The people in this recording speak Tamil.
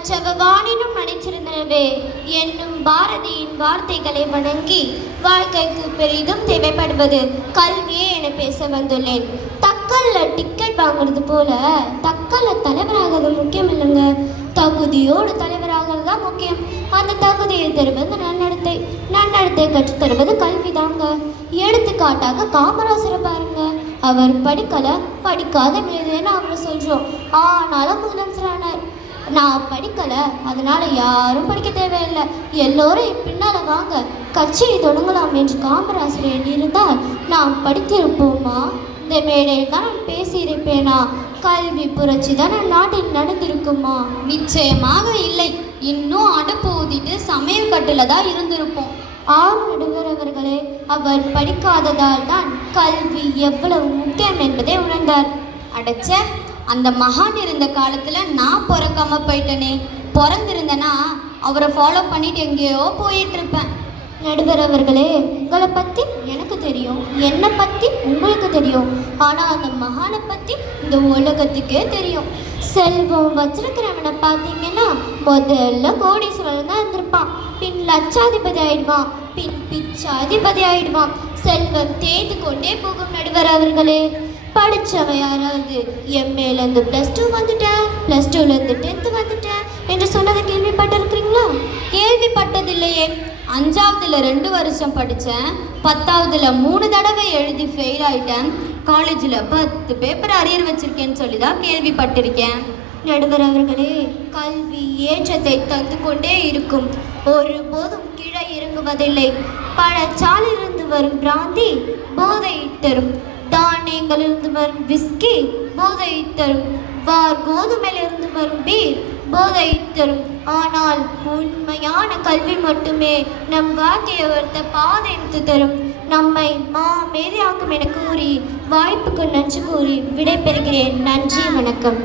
மற்றவானினும் மன்னிச்சிருந்தனவே என்னும் பாரதியின் வார்த்தைகளை வணங்கி வாழ்க்கைக்கு பெரிதும் தேவைப்படுவது கல்வியே என பேச வந்துள்ளேன். தக்கல்ல டிக்கெட் வாங்குறது போல தக்கல்ல தலைவராகிறது முக்கியம் இல்லைங்க, தகுதியோடு தலைவராகிறது தான் முக்கியம். அந்த தகுதியை தருவது நன்னடத்தை, நன்னடத்தை கற்றுத் தருவது கல்வி தாங்க. எடுத்துக்காட்டாக காமராசரை பாருங்க, அவர் படிக்காத மேதைன்னு அவரை சொல்றோம், ஆனாலும் முதலமைச்சர் ஆனார். நான் படிக்கலை, அதனால யாரும் படிக்க தேவையில்லை, எல்லோரும் பின்னால வாங்க கட்சியை தொடங்கலாம் என்று காமராசர் எண்ணியிருந்தால் நாம் படித்திருப்போமா? இந்த மேடையில் தான் நான் பேசியிருப்பேனா? கல்வி புரட்சி தான் நம் நாட்டில் நடந்திருக்குமா? நிச்சயமாக இல்லை. இன்னும் அடுப்பு ஊதிட்டு சமையல் கட்டுல தான் இருந்திருப்போம். நடுவர் அவர்களே, அவர் படிக்காததால் தான் கல்வி எவ்வளவு முக்கியம் என்பதை உணர்ந்தார். அடைச்ச அந்த மகான் இருந்த காலத்துல நான் பிறக்காம போயிட்டனே, பிறந்திருந்தேன்னா அவரை ஃபாலோ பண்ணிட்டு எங்கேயோ போயிட்டு இருப்பேன். நடுவர் அவர்களே, உங்களை பற்றி எனக்கு தெரியும், என்னை பற்றி உங்களுக்கு தெரியும், ஆனால் அந்த மகானை பற்றி இந்த உலகத்துக்கே தெரியும். செல்வம் வச்சிருக்கிறவனை பார்த்தீங்கன்னா முதல்ல கோடீஸ்வரன் தான் இருந்திருப்பான், பின் லட்சாதிபதி ஆயிடுவான், பின் பிச்சாதிபதி ஆயிடுவான். செல்வம் தேய்ந்து கொண்டே போகும். நடுவர் அவர்களே, படித்தவன் யாராவது எம்ஏலேருந்து +2 வந்துட்டேன், +2லேருந்து 10th வந்துட்டேன் என்று சொன்னதை கேள்விப்பட்டிருக்கிறீங்களா? கேள்விப்பட்டதில்லையே. 5ஆவதுல 2 வருஷம் படித்தேன், 10ஆவதுல 3 தடவை எழுதி ஃபெயில் ஆயிட்டேன், காலேஜில் 10 பேப்பர் அரியர் வச்சிருக்கேன்னு சொல்லி தான் கேள்விப்பட்டிருக்கேன். நடுவர் அவர்களே, கல்வி ஏற்றத்தை தந்து கொண்டே இருக்கும், ஒருபோதும் கீழே இறங்குவதில்லை. பழச்சாலிலிருந்து வரும் பிராந்தி போதை தரும், தானியங்களிலிருந்து வரும் விஸ்கி போதை தரும், கோதுமையிலிருந்து வரும் பீர் போதை தரும். ஆனால் உண்மையான கல்வி மட்டுமே நம் வாழ்க்கையை ஒருத்த பாதைத்து தரும், நம்மை மாமேதையாக்கும் என கூறி வாய்ப்புக்கு நன்றி கூறி விடைபெறுகிறேன். நன்றி, வணக்கம்.